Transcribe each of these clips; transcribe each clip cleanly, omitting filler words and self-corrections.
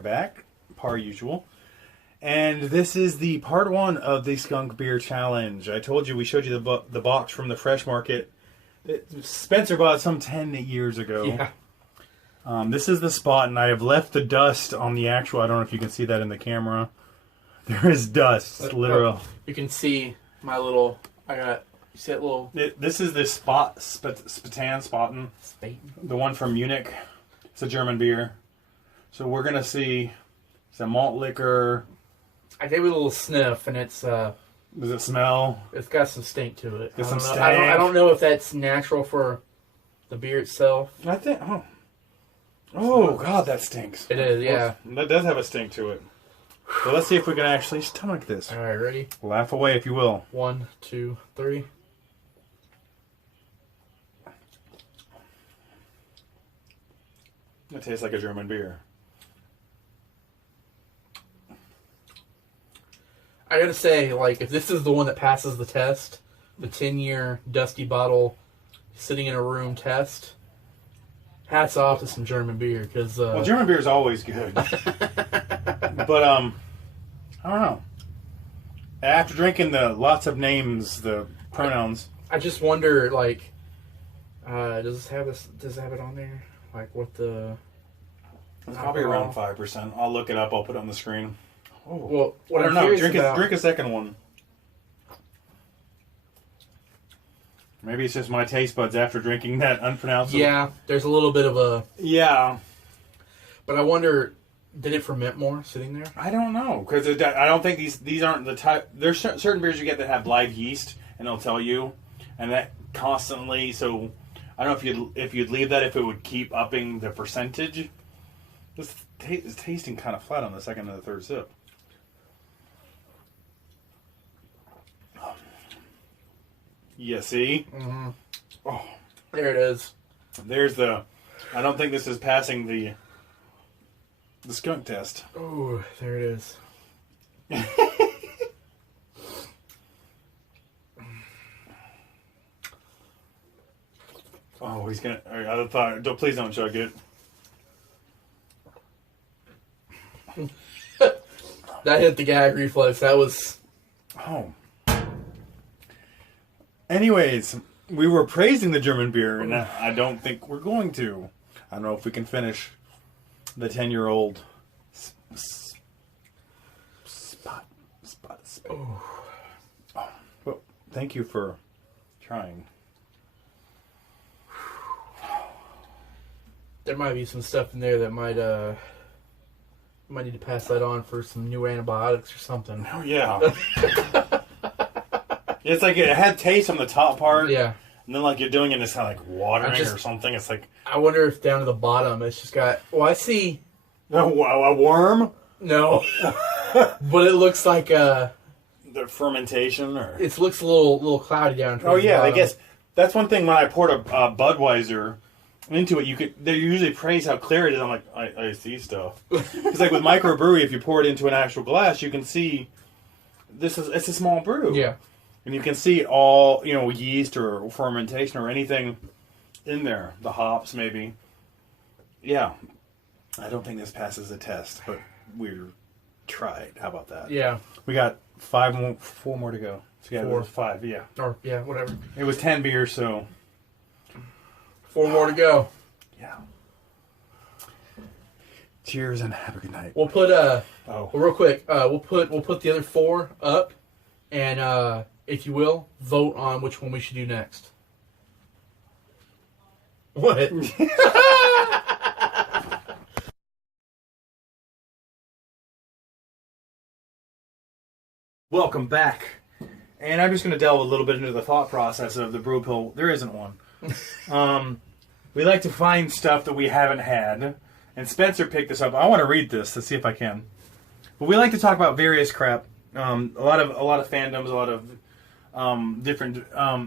are back, par usual. And this is the part 1 of the Skunk Beer Challenge. I told you, we showed you the box from the Fresh Market that Spencer bought some 10 years ago. Yeah. This is the spot, and I have left the dust on the actual, I don't know if you can see that in the camera. There is dust, literal. You can see my little, you see that little... This is the Spaten. The one from Munich. It's a German beer. So we're going to see, it's a malt liquor. I gave it a little sniff, and it's... Does it smell? It's got some stink to it. I don't know if that's natural for the beer itself. I think, oh God, that stinks. It is, yeah. That does have a stink to it. So let's see if we can actually stomach this. All right, ready? Laugh away if you will. 1, 2, 3. It tastes like a German beer. I gotta say, like, if this is the one that passes the test, the 10-year dusty bottle sitting in a room test, hats off to some German beer, because... well, German beer is always good. But, I don't know. After drinking the lots of names, the pronouns... I just wonder, like, does it have it on there? Like, what the... It's probably around 5%. I'll look it up. I'll put it on the screen. Oh, well, what I don't I'm know. curious about... Drink a second one. Maybe it's just my taste buds after drinking that unpronounceable. Yeah, there's a little bit of a... Yeah. But I wonder, did it ferment more sitting there? I don't know. Because I don't think these aren't the type... There's certain beers you get that have live yeast, and they'll tell you. And that constantly... So, I don't know if you'd leave that, if it would keep upping the percentage. This is tasting kind of flat on the second and the third sip. Yeah, see? Mm-hmm. Oh, there it is. There's the... I don't think this is passing the skunk test. Oh, there it is. Oh, he's gonna... I thought... Please don't chug it. That hit the gag reflex. That was... Oh. Anyways, we were praising the German beer, and I don't think we're going to. I don't know if we can finish the 10-year-old spot. Oh. Well, thank you for trying. There might be some stuff in there that might need to pass that on for some new antibiotics or something. Oh, yeah. It's like it had taste on the top part. Yeah. And then like you're doing it, it's kind of like watering or something. It's like... I wonder if down to the bottom it's just got... Well, I see... A worm? No. But it looks like the fermentation or... It looks a little cloudy down towards the bottom. I bottom. guess that's one thing when I poured a Budweiser into it, they usually praise how clear it is. I'm like, I see stuff. It's like with microbrewery, if you pour it into an actual glass, you can see it's a small brew. Yeah. And you can see all, yeast or fermentation or anything in there. The hops, maybe. Yeah. I don't think this passes the test, but we tried. How about that? Yeah. We got 4 more to go. So yeah, 4. 5, yeah. Or, yeah, whatever. It was 10 beers, so... 4 more to go. Yeah. Cheers and have a good night. We'll put well, real quick. We'll put the other 4 up, and if you will, vote on which one we should do next. What? Welcome back. And I'm just going to delve a little bit into the thought process of the BrewPill. There isn't one. We like to find stuff that we haven't had. And Spencer picked this up. I want to read this to see if I can. But we like to talk about various crap. A lot of fandoms, a lot of different...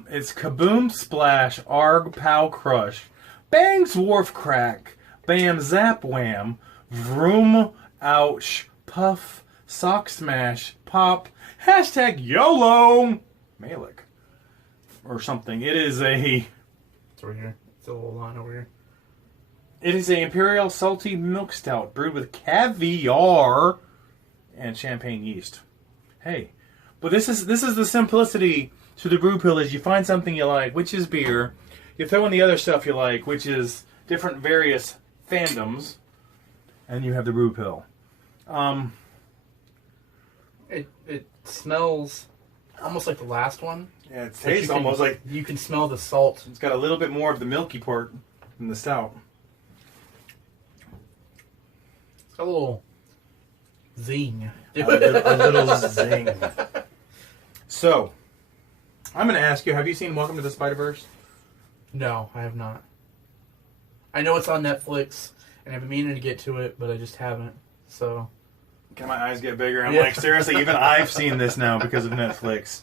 it's Kaboom Splash, Arg Pow Crush, Bang Swarf Crack, Bam Zap Wham, Vroom Ouch, Puff, Sock Smash, Pop, hashtag YOLO, Malik, or something. It is a... It's over here. It's a little line over here. It is a imperial salty milk stout brewed with caviar and champagne yeast. Hey, but this is the simplicity to the brew pill. Is you find something you like, which is beer. You throw in the other stuff you like, which is different various fandoms, and you have the brew pill. It smells almost like the last one. Yeah, it tastes almost like you can smell the salt. It's got a little bit more of the milky part than the stout. It's got a little zing. A little zing. So, I'm going to ask you, have you seen Welcome to the Spider-Verse? No, I have not. I know it's on Netflix, and I've been meaning to get to it, but I just haven't. So, can my eyes get bigger? I'm like, seriously, even I've seen this now because of Netflix.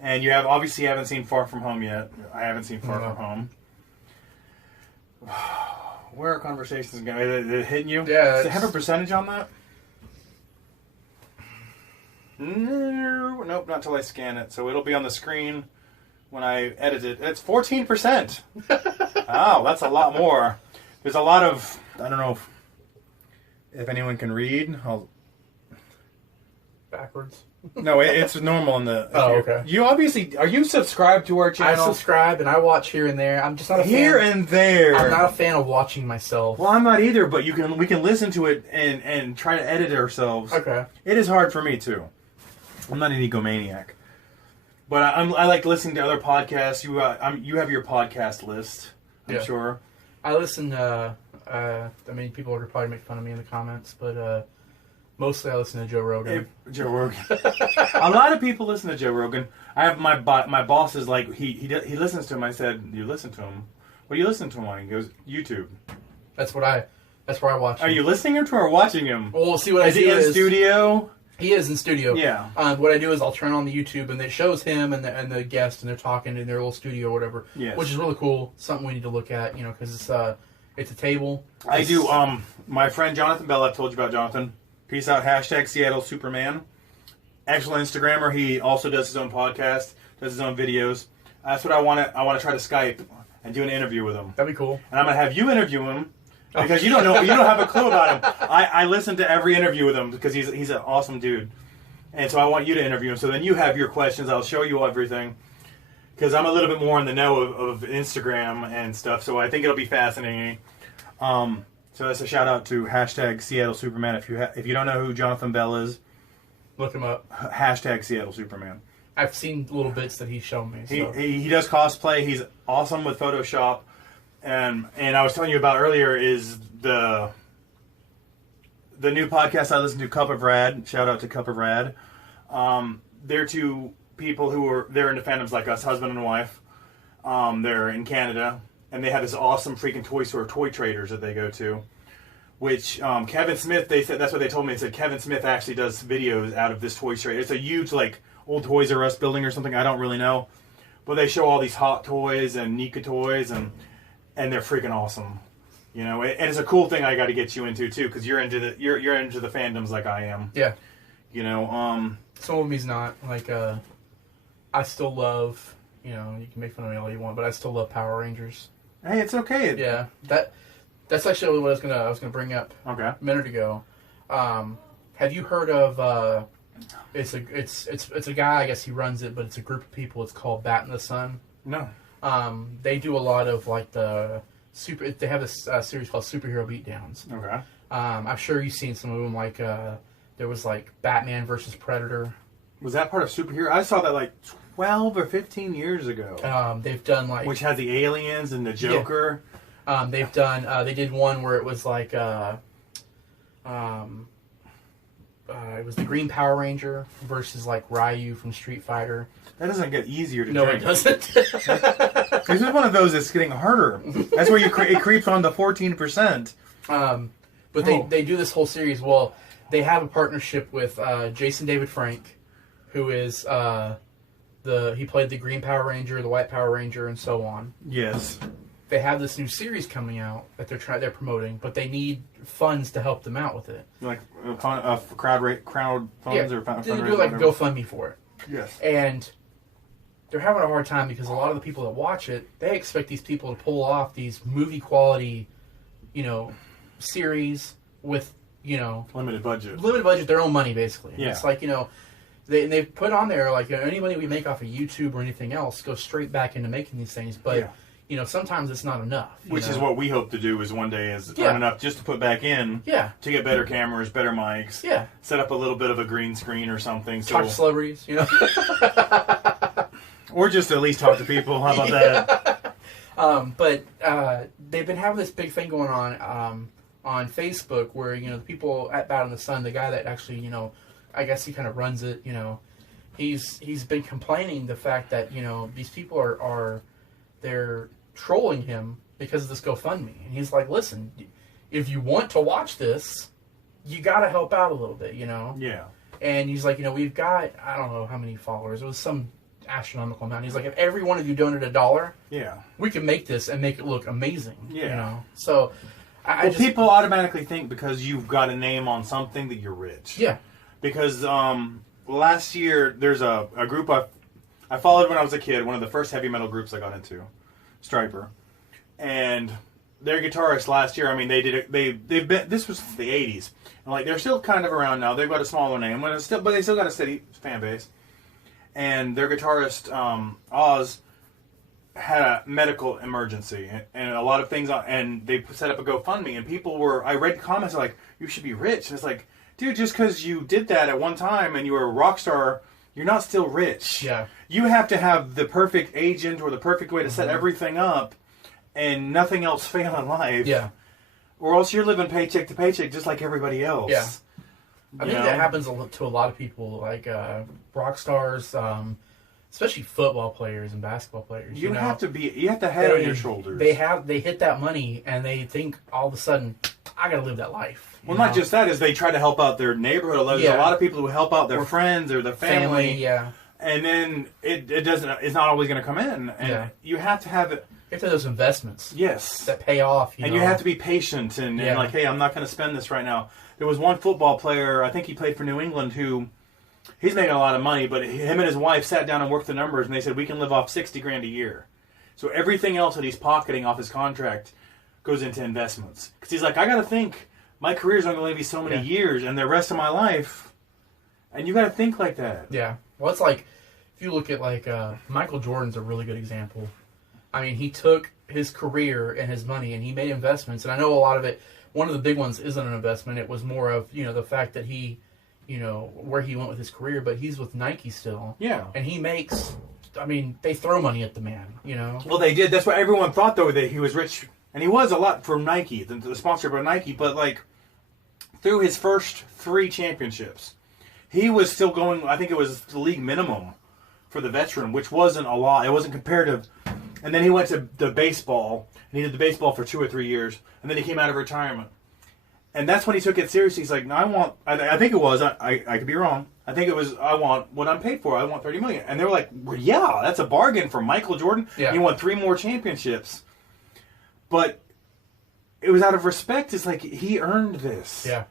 And you obviously haven't seen Far From Home yet. I haven't seen Far From Home. Where are conversations going? Is it hitting you? Yeah. Does it have a percentage on that? No, nope, not until I scan it. So it'll be on the screen when I edit it. It's 14%. Wow, that's a lot more. There's a lot of, I don't know if anyone can read. Backwards. No, it's normal in the. Oh, okay. You obviously, are you subscribed to our channel? I subscribe and I watch here and there. I'm just not a fan. Here and there. I'm not a fan of watching myself. Well, I'm not either, but we can listen to it and try to edit it ourselves. Okay. It is hard for me too. I'm not an egomaniac, but I like listening to other podcasts. You have your podcast list, I'm sure. I listen to. I mean, people are probably make fun of me in the comments, but mostly I listen to Joe Rogan. Joe Rogan. A lot of people listen to Joe Rogan. I have my boss is like he listens to him. I said, "You listen to him? What do you listen to him on?" He goes, "YouTube." That's where I watch him. Are you listening to or watching him? Well, see what I do is he in studio? He is in studio. Yeah. What I do is I'll turn on the YouTube and it shows him and the guest and they're talking in their little studio or whatever. Yes. Which is really cool. Something we need to look at, because it's a table. I do. My friend Jonathan Bell. I've told you about Jonathan. Peace out. # Seattle Superman. Excellent Instagrammer. He also does his own podcast. Does his own videos. That's what I want to try to Skype and do an interview with him. That'd be cool. And I'm gonna have you interview him. Because you don't have a clue about him. I listen to every interview with him because he's an awesome dude, and so I want you to interview him. So then you have your questions. I'll show you everything because I'm a little bit more in the know of Instagram and stuff. So I think it'll be fascinating. So that's a shout out to # Seattle Superman. If you don't know who Jonathan Bell is, look him up. # Seattle Superman. I've seen little bits that he's shown me. So. He does cosplay. He's awesome with Photoshop. And I was telling you about earlier is the new podcast I listened to, Cup of Rad. Shout out to Cup of Rad. They're two people they're into fandoms like us, husband and wife. They're in Canada, and they have this awesome freaking toy store, Toy Traders, that they go to. Which Kevin Smith, they said that's what they told me. They said Kevin Smith actually does videos out of this toy trade. It's a huge old Toys R Us building or something. I don't really know, but they show all these hot toys and Nika toys and they're freaking awesome, and it's a cool thing I got to get you into too, because you're into the fandoms like I am. Yeah. Some of me's not I still love. You can make fun of me all you want, but I still love Power Rangers. Hey, it's okay. Yeah, that's actually what I was gonna bring up. Okay. A minute ago. Have you heard of? It's a guy. I guess he runs it, but it's a group of people. It's called Bat in the Sun. No. They do a lot of they have this series called Superhero Beatdowns. Okay. I'm sure you've seen some of them. There was Batman versus Predator. Was that part of superhero? I saw that 12 or 15 years ago. They've done which had the aliens and the Joker. Yeah. They've done. They did one where it was it was the Green Power Ranger versus Ryu from Street Fighter. That doesn't get easier to No, drink. it doesn't. This is one of those that's getting harder. That's where it creeps on the 14%. But they do this whole series. Well, they have a partnership with Jason David Frank, who is he played the Green Power Ranger, the White Power Ranger, and so on. Yes. They have this new series coming out that they're promoting, but they need funds to help them out with it. Crowd funds or they do a GoFundMe for it. Yes. And they're having a hard time because a lot of the people that watch it, they expect these people to pull off these movie quality series with, limited budget, their own money, basically. Yeah. It's like, they put on there, like, any money we make off of YouTube or anything else goes straight back into making these things. But, sometimes it's not enough. Which is what we hope to do is one day is earn enough just to put back in to get better cameras, better mics, set up a little bit of a green screen or something. Talk to celebrities, Or just at least talk to people. How about that? But they've been having this big thing going on Facebook where, the people at Bad in the Sun, the guy that actually, I guess he kind of runs it, he's been complaining the fact that, these people they're trolling him because of this GoFundMe. And he's like, listen, if you want to watch this, you got to help out a little bit, Yeah. And he's like, we've got, I don't know how many followers. It was some astronomical amount. He's like, if every one of you donated $1, we can make this and make it look amazing. So people automatically think because you've got a name on something that you're rich. Yeah. Because last year there's a group I followed when I was a kid, one of the first heavy metal groups I got into, Striper, and their guitarist last year. I mean, they've been. This was the '80s, and like they're still kind of around now. They've got a smaller name, but they still got a steady fan base. And their guitarist Oz had a medical emergency, and a lot of things. And they set up a GoFundMe, and people were. I read comments like, "You should be rich," and it's like, dude, just because you did that at one time and you were a rock star, you're not still rich. Yeah. You have to have the perfect agent or the perfect way to set everything up and nothing else fail in life. Yeah. Or else you're living paycheck to paycheck just like everybody else. Yeah. I think that happens to a lot of people, like rock stars, especially football players and basketball players. You have to head on your shoulders. They hit that money and they think all of a sudden, I got to live that life. Well, not just that, is they try to help out their neighborhood. There's a lot of people who help out their friends or their family. Yeah. And then it's not always going to come in. And you have to have it. You have to have those investments. Yes. That pay off. You have to be patient and like, hey, I'm not going to spend this right now. There was one football player, I think he played for New England, who he's making a lot of money, but him and his wife sat down and worked the numbers, and they said, we can live off $60,000 a year. So everything else that he's pocketing off his contract goes into investments. Because he's like, I got to think, my career's only going to be so many years, and the rest of my life, and you got to think like that. Yeah. Well, it's like, if you look at like Michael Jordan's a really good example. I mean, he took his career and his money, and he made investments, and I know a lot of it, one of the big ones isn't an investment. It was more of, the fact that he, where he went with his career, but he's with Nike still. Yeah. And he makes, they throw money at the man, Well, they did. That's what everyone thought, though, that he was rich. And he was a lot from Nike, the sponsor by Nike. But, like, through his first 3 championships, he was still going, I think it was the league minimum for the veteran, which wasn't a lot. It wasn't comparative. And then he went to the baseball, and he did the baseball for 2 or 3 years, and then he came out of retirement. And that's when he took it seriously. He's like, no, I think it was, I could be wrong. I think it was, I want what I'm paid for. I want $30 million. And they were like, well, yeah, that's a bargain for Michael Jordan. Yeah. He won 3 more championships. But it was out of respect. It's like, he earned this. Yeah.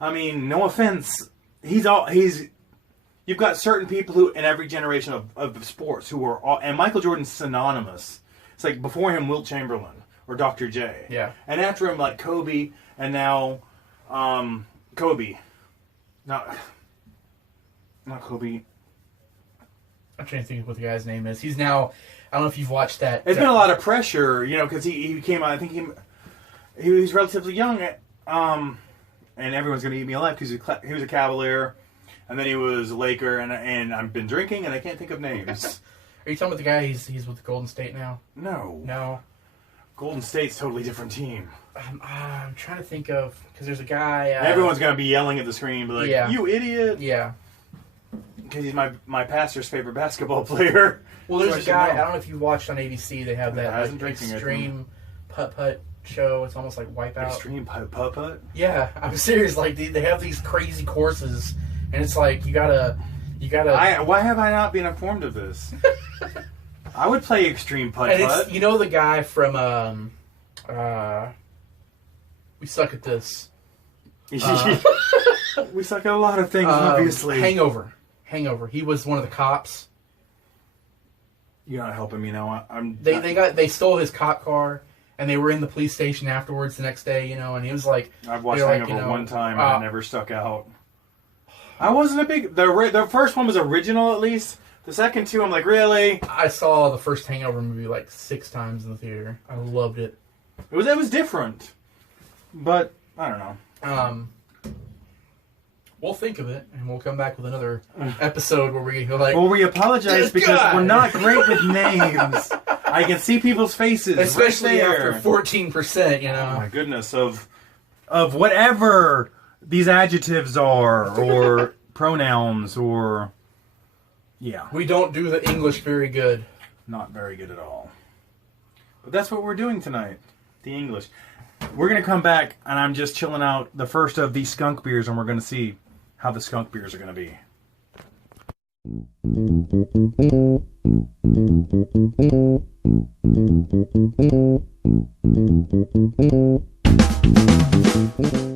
I mean, no offense. You've got certain people who, in every generation of sports, who are all, and Michael Jordan's synonymous. It's like before him, Wilt Chamberlain or Dr. J. Yeah. And after him, like Kobe, and now Kobe. Not Kobe. I'm trying to think of what the guy's name is. He's now, I don't know if you've watched that. It's been a lot of pressure, because he came out, I think he was relatively young, and everyone's going to eat me alive because he was a Cavalier. And then he was a Laker, and I've been drinking, and I can't think of names. Are you talking about the guy he's with Golden State now? No. Golden State's a totally different team. I'm trying to think of, because there's a guy... Everyone's going to be yelling at the screen, but like, you idiot! Yeah. Because he's my pastor's favorite basketball player. Well, there's a guy, I don't know if you watched on ABC, they have that extreme putt-putt show. It's almost like Wipeout. Extreme putt-putt? Yeah, I'm serious. Like, they have these crazy courses... And it's like, you gotta... Why have I not been informed of this? I would play extreme putt-putt. And it's, the guy from, We Suck at This. We suck at a lot of things, obviously. Hangover. He was one of the cops. You're not helping me now. They stole his cop car, and they were in the police station afterwards the next day, and he was like... I've watched Hangover one time, and it never stuck out. I wasn't a big... The first one was original, at least. The second two, I'm like, really? I saw the first Hangover movie like 6 times in the theater. I loved it. It was different. But, I don't know. We'll think of it, and we'll come back with another episode where we go like... Well, we apologize because we're not great with names. I can see people's faces, especially right there. After 14%, Oh my goodness, of whatever these adjectives are, or pronouns, or... Yeah. We don't do the English very good. Not very good at all. But that's what we're doing tonight. The English. We're going to come back, and I'm just chilling out the first of these skunk beers, and we're going to see how the skunk beers are going to be.